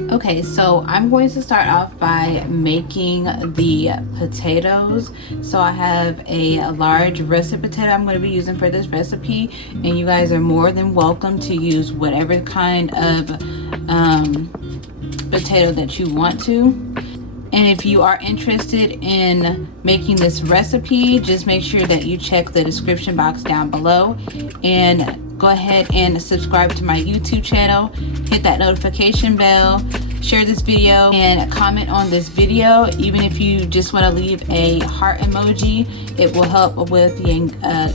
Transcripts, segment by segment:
Okay, so I'm going to start off by making the potatoes. So I have a large russet potato I'm going to be using for this recipe, and you guys are more than welcome to use whatever kind of potato that you want to. And if you are interested in making this recipe, just make sure that you check the description box down below and go ahead and subscribe to my YouTube channel, hit that notification bell, share this video, and comment on this video. Even if you just want to leave a heart emoji, it will help with the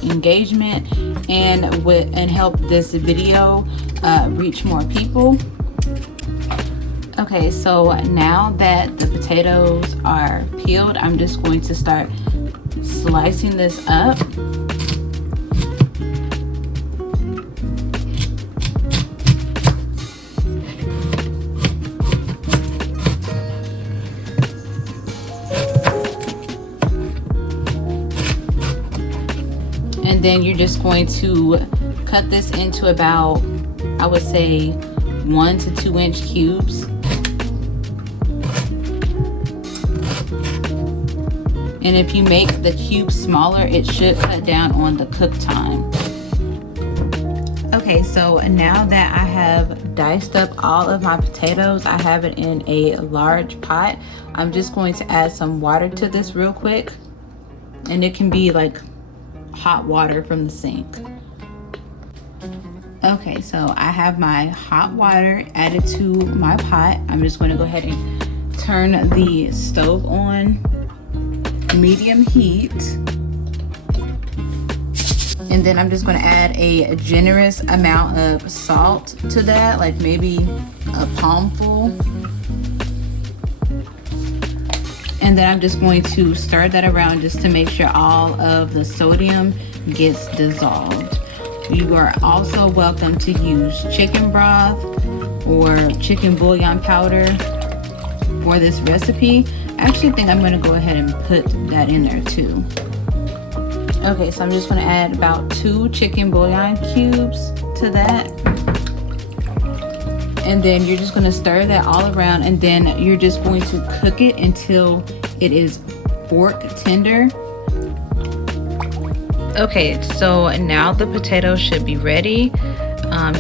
engagement and help this video reach more people. Okay, so now that the potatoes are peeled, I'm just going to start slicing this up. And then you're just going to cut this into about, I would say, 1 to 2 inch cubes. And if you make the cubes smaller, it should cut down on the cook time. Okay, so now that I have diced up all of my potatoes, I have it in a large pot. I'm just going to add some water to this real quick. And it can be like hot water from the sink. Okay, so I have my hot water added to my pot. I'm just going to go ahead and turn the stove on medium heat, and then I'm just going to add a generous amount of salt to that, like maybe a palmful, and then I'm just going to stir that around just to make sure all of the sodium gets dissolved. You are also welcome to use chicken broth or chicken bouillon powder for this recipe. I actually think I'm going to go ahead and put that in there too. Okay, so I'm just going to add about 2 chicken bouillon cubes to that. And then you're just going to stir that all around, and then you're just going to cook it until it is fork tender. Okay, so now the potatoes should be ready.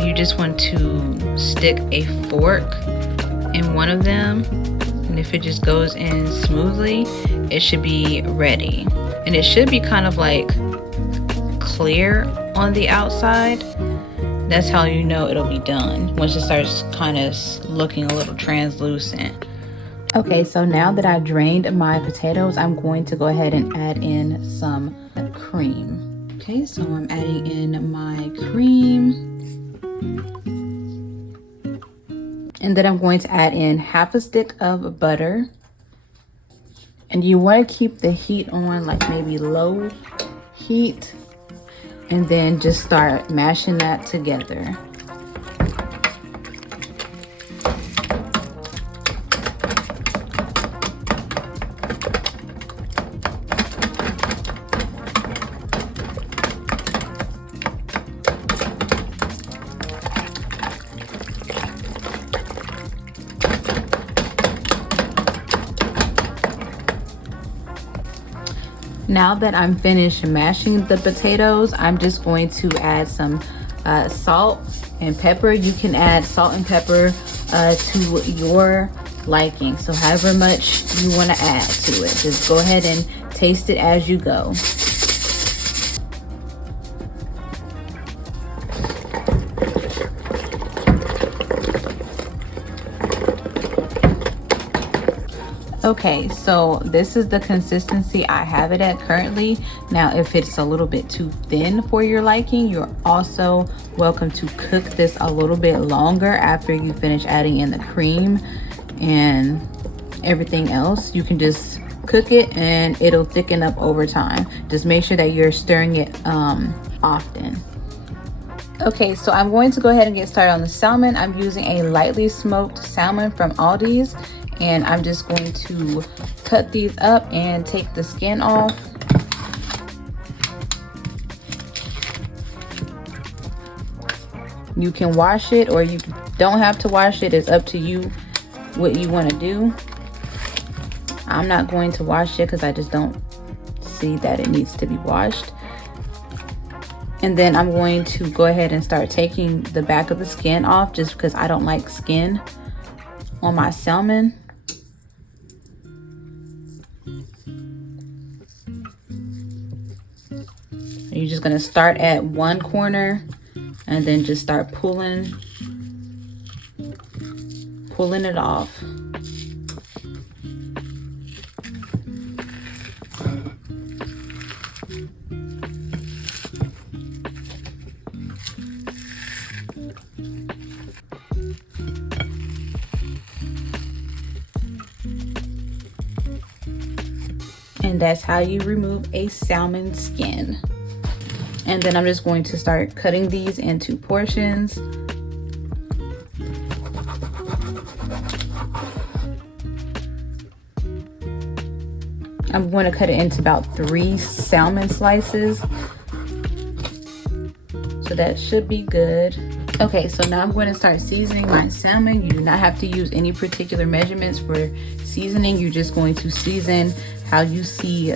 You just want to stick a fork in one of them, and if it just goes in smoothly, it should be ready. And it should be kind of like clear on the outside. That's how you know it'll be done, once it starts kind of looking a little translucent. Okay, so now that I drained my potatoes, I'm going to go ahead and add in some cream. Okay, so I'm adding in my cream. And then I'm going to add in half a stick of butter. And you want to keep the heat on like maybe low heat. And then just start mashing that together. Now that I'm finished mashing the potatoes, I'm just going to add some salt and pepper. You can add salt and pepper to your liking. So however much you want to add to it, just go ahead and taste it as you go. Okay, so this is the consistency I have it at currently. Now, if it's a little bit too thin for your liking, you're also welcome to cook this a little bit longer after you finish adding in the cream and everything else. You can just cook it and it'll thicken up over time. Just make sure that you're stirring it often. Okay, so I'm going to go ahead and get started on the salmon. I'm using a lightly smoked salmon from Aldi's. And I'm just going to cut these up and take the skin off. You can wash it or you don't have to wash it. It's up to you. what you want to do. I'm not going to wash it because I just don't see that it needs to be washed. And then I'm going to go ahead and start taking the back of the skin off, just because I don't like skin on my salmon. You're just gonna start at one corner and then just start pulling it off. And that's how you remove a salmon skin. And then I'm just going to start cutting these into portions. I'm going to cut it into about 3 salmon slices. So that should be good. Okay, so now I'm going to start seasoning my salmon. You do not have to use any particular measurements for seasoning. You're just going to season how you see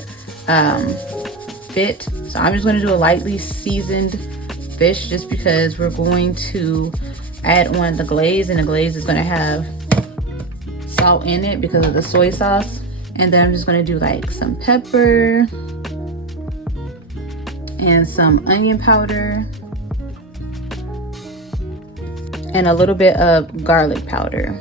fit. So I'm just going to do a lightly seasoned fish, just because we're going to add on the glaze, and the glaze is going to have salt in it because of the soy sauce. And then I'm just going to do like some pepper and some onion powder and a little bit of garlic powder.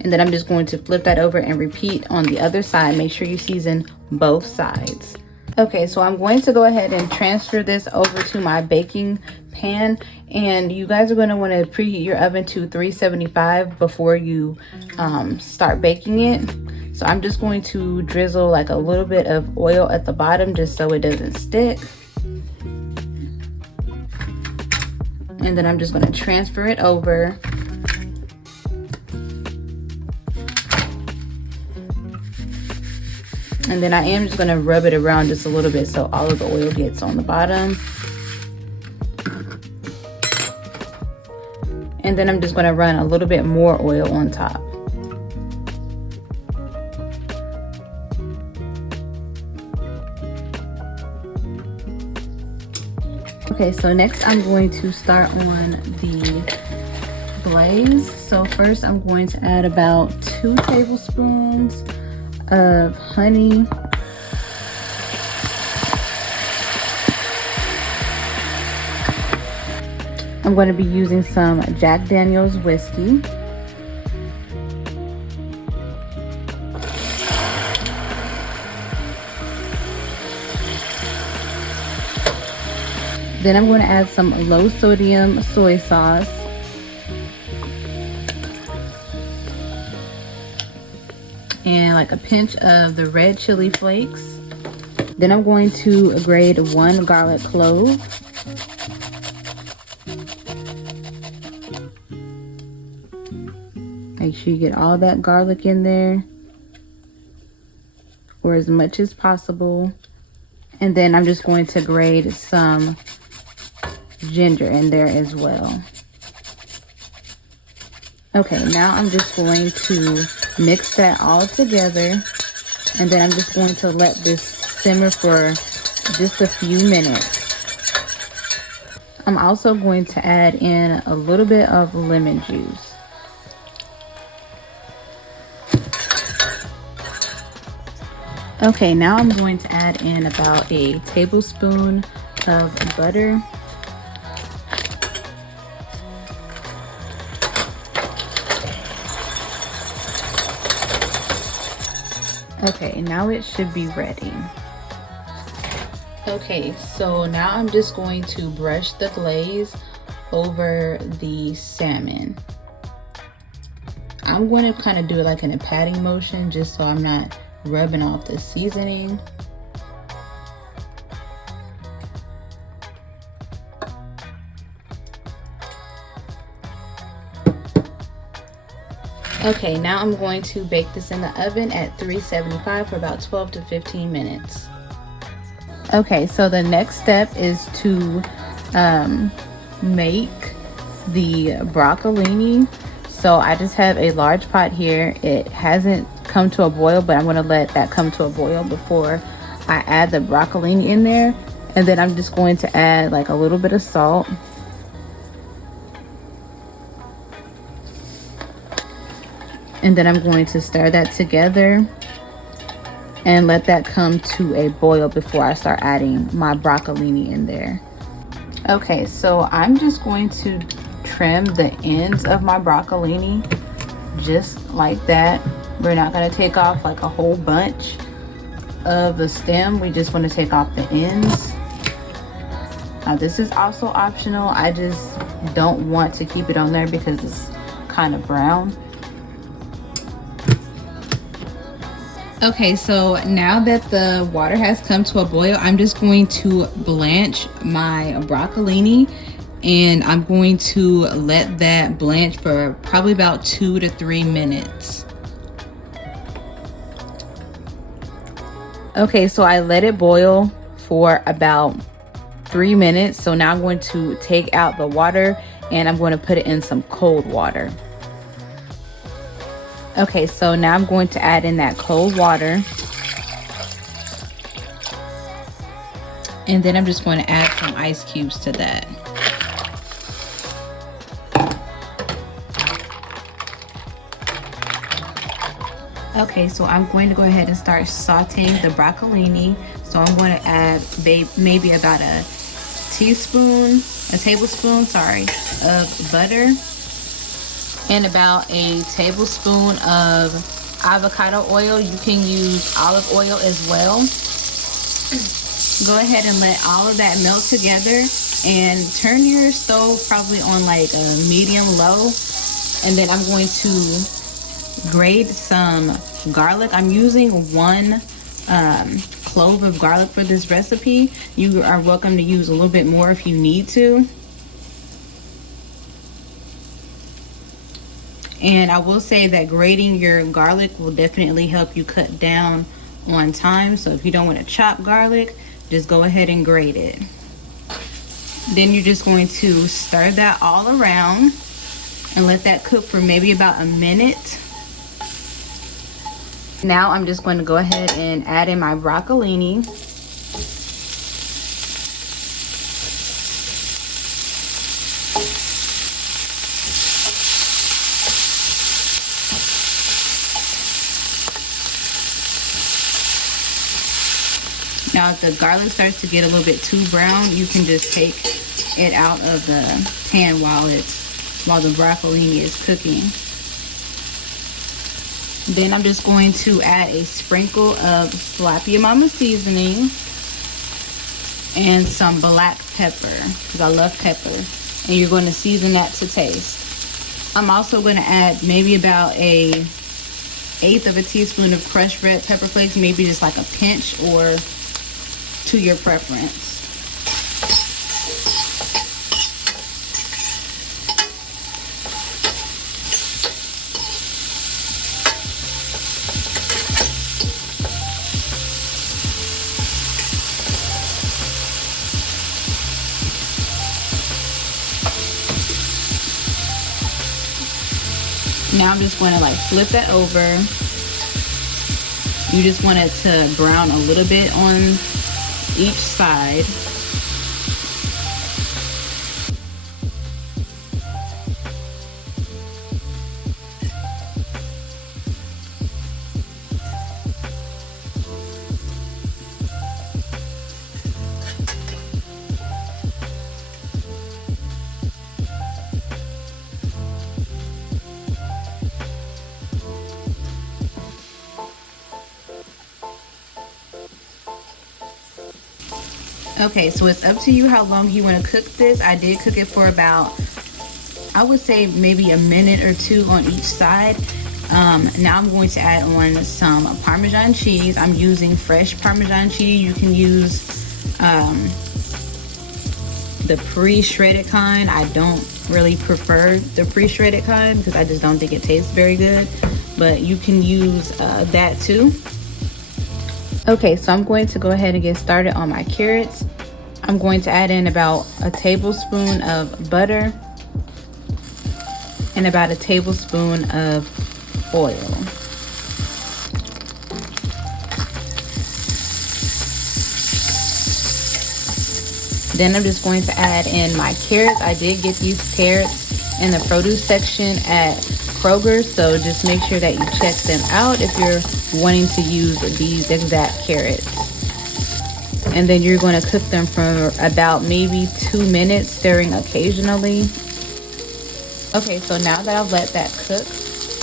And then I'm just going to flip that over and repeat on the other side. Make sure you season both sides. Okay, so I'm going to go ahead and transfer this over to my baking pan, and you guys are going to want to preheat your oven to 375 before you start baking it. So I'm just going to drizzle like a little bit of oil at the bottom just so it doesn't stick. And then I'm just going to transfer it over. And then I am just going to rub it around just a little bit so all of the oil gets on the bottom. And then I'm just going to run a little bit more oil on top. Okay, so next I'm going to start on the glaze. So first I'm going to add about 2 tablespoons of honey. I'm going to be using some Jack Daniel's whiskey. Then I'm going to add some low sodium soy sauce. And like a pinch of the red chili flakes. Then I'm going to grate 1 garlic clove. Make sure you get all that garlic in there, or as much as possible. And then I'm just going to grate some ginger in there as well. Okay, now I'm just going to mix that all together, and then I'm just going to let this simmer for just a few minutes. I'm also going to add in a little bit of lemon juice. Okay, now I'm going to add in about a tablespoon of butter. Okay, now it should be ready. Okay, so now I'm just going to brush the glaze over the salmon. I'm going to kind of do it like in a patting motion, just so I'm not rubbing off the seasoning. Okay, now I'm going to bake this in the oven at 375 for about 12 to 15 minutes. Okay, so the next step is to make the broccolini. So I just have a large pot here. It hasn't come to a boil, but I'm going to let that come to a boil before I add the broccolini in there. And then I'm just going to add like a little bit of salt. And then I'm going to stir that together and let that come to a boil before I start adding my broccolini in there. Okay, so I'm just going to trim the ends of my broccolini just like that. We're not going to take off like a whole bunch of the stem. We just want to take off the ends. Now this is also optional. I just don't want to keep it on there because it's kind of brown. Okay, so now that the water has come to a boil, I'm just going to blanch my broccolini, and I'm going to let that blanch for probably about 2 to 3 minutes. Okay, so I let it boil for about 3 minutes. So now I'm going to take out the water and I'm going to put it in some cold water. Okay, so now I'm going to add in that cold water. And then I'm just going to add some ice cubes to that. Okay, so I'm going to go ahead and start sauteing the broccolini. So I'm going to add maybe about a tablespoon, of butter, and about a tablespoon of avocado oil. You can use olive oil as well. Go ahead and let all of that melt together and turn your stove probably on like a medium low. And then I'm going to grate some garlic. I'm using 1 clove of garlic for this recipe. You are welcome to use a little bit more if you need to. And I will say that grating your garlic will definitely help you cut down on time. So if you don't want to chop garlic, just go ahead and grate it. Then you're just going to stir that all around and let that cook for maybe about a minute. Now I'm just going to go ahead and add in my broccolini. Now if the garlic starts to get a little bit too brown, you can just take it out of the pan while the broccolini is cooking. Then I'm just going to add a sprinkle of Slap Your Mama seasoning and some black pepper, because I love pepper. And you're going to season that to taste. I'm also going to add maybe about a 1/8 of a teaspoon of crushed red pepper flakes, maybe just like a pinch or to your preference. Now I'm just going to like flip that over. You just want it to brown a little bit on each side. Okay, so it's up to you how long you want to cook this. I did cook it for about, I would say maybe a minute or 2 on each side. Now I'm going to add on some Parmesan cheese. I'm using fresh Parmesan cheese. You can use the pre-shredded kind. I don't really prefer the pre-shredded kind because I just don't think it tastes very good, but you can use that too. Okay, so I'm going to go ahead and get started on my carrots. I'm going to add in about a tablespoon of butter. and about a tablespoon of oil. Then I'm just going to add in my carrots. I did get these carrots in the produce section at Kroger, so just make sure that you check them out if you're wanting to use these exact carrots. And then you're going to cook them for about maybe 2 minutes, stirring occasionally. Okay, so now that I've let that cook,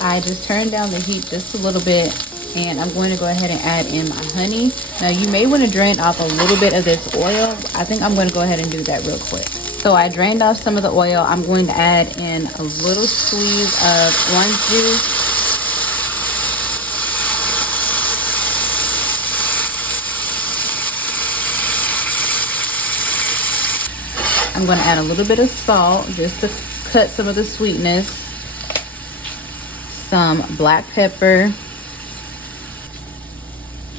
I just turned down the heat just a little bit, and I'm going to go ahead and add in my honey. Now you may want to drain off a little bit of this oil. I think I'm going to go ahead and do that real quick. So I drained off some of the oil. I'm going to add in a little squeeze of orange juice. I'm going to add a little bit of salt just to cut some of the sweetness. Some black pepper.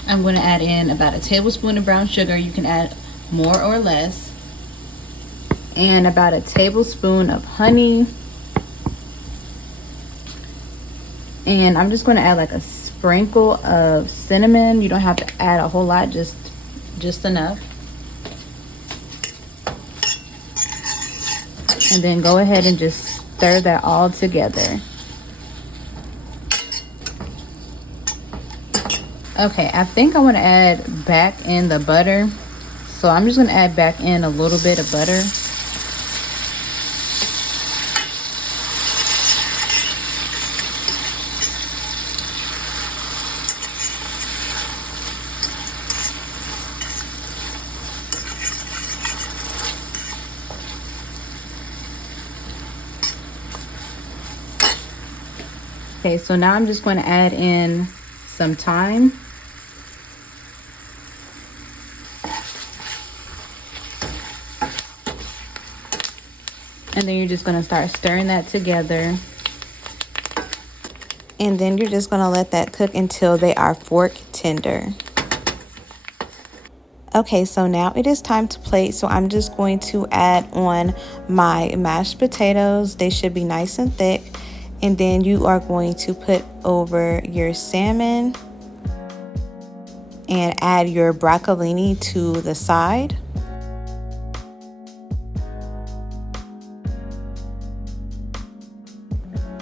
I'm going to add in about a tablespoon of brown sugar. You can add more or less. And about a tablespoon of honey. And I'm just going to add like a sprinkle of cinnamon. You don't have to add a whole lot, just enough. And then go ahead and just stir that all together. Okay, I think I want to add back in the butter. So I'm just going to add back in a little bit of butter. Okay, so now I'm just going to add in some thyme. And then you're just going to start stirring that together. And then you're just going to let that cook until they are fork tender. Okay, so now it is time to plate. So I'm just going to add on my mashed potatoes. They should be nice and thick. And then you are going to put over your salmon and add your broccolini to the side.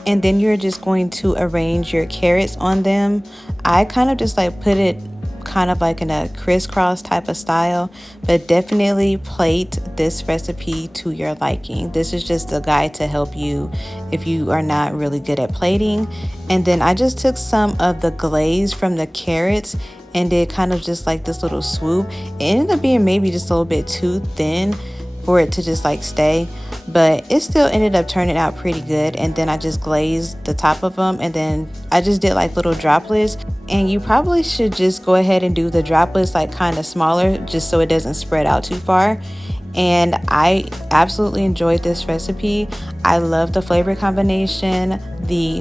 And then you're just going to arrange your carrots on them. I kind of just like put it kind of like in a crisscross type of style, but definitely plate this recipe to your liking. This is just a guide to help you if you are not really good at plating. And then I just took some of the glaze from the carrots and did kind of just like this little swoop. It ended up being maybe just a little bit too thin for it to just like stay, but it still ended up turning out pretty good. And then I just glazed the top of them, and then I just did like little droplets. And you probably should just go ahead and do the droplets like kind of smaller, just so it doesn't spread out too far. And I absolutely enjoyed this recipe. I love the flavor combination. The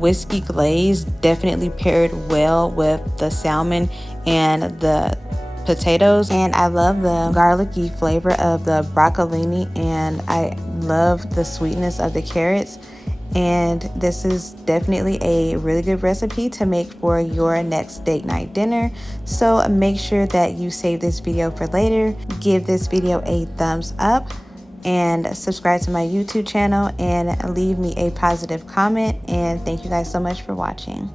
whiskey glaze definitely paired well with the salmon and the potatoes, and I love the garlicky flavor of the broccolini, and I love the sweetness of the carrots. And this is definitely a really good recipe to make for your next date night dinner. So make sure that you save this video for later. Give this video a thumbs up and subscribe to my YouTube channel and leave me a positive comment. And thank you guys so much for watching.